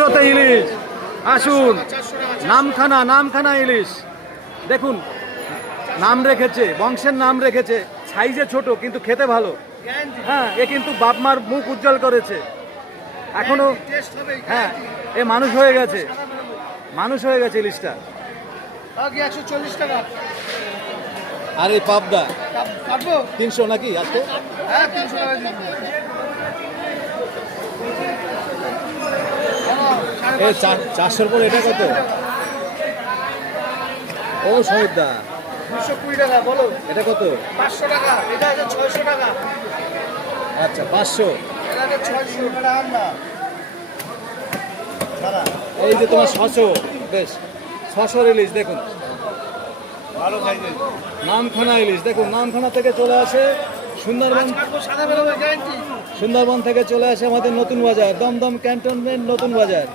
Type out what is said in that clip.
400-তে ইলিশ। আসুন, নামখানা, নামখানা ইলিশ দেখুন, নাম রেখেছে, বংশের নাম রেখেছে, সাইজে ছোট কিন্তু খেতে ভালো। হ্যাঁ, এ কিন্তু বাপ মার মুখ উজ্জ্বল করেছে এখনো। হ্যাঁ, এ মানুষ হয়ে গেছে, মানুষ হয়ে গেছে ইলিশটা। 140 টাকা। আর এই পাবদা কাটবো 300 নাকি আজকে? হ্যাঁ 300 টাকা দিন। এ 400-র পর এটা কত? ও শহীদদা 220 টাকা বলো। এটা কত? 500 টাকা। এটা আছে 600 টাকা। আচ্ছা 500। এটা আছে 600 টাকা। আমরা এই যে তোমার 600, বেশ 600 ইলিশ দেখুন, ভালো সাইজের নামখানা ইলিশ দেখুন। নামখানা থেকে চলে আসে সুন্দরবন, কাটবো সাদা বেরোবে গ্যারান্টি। সুন্দরবন থেকে চলে আসে আমাদের নতুন বাজার, দমদম ক্যান্টনমেন্ট নতুন বাজার।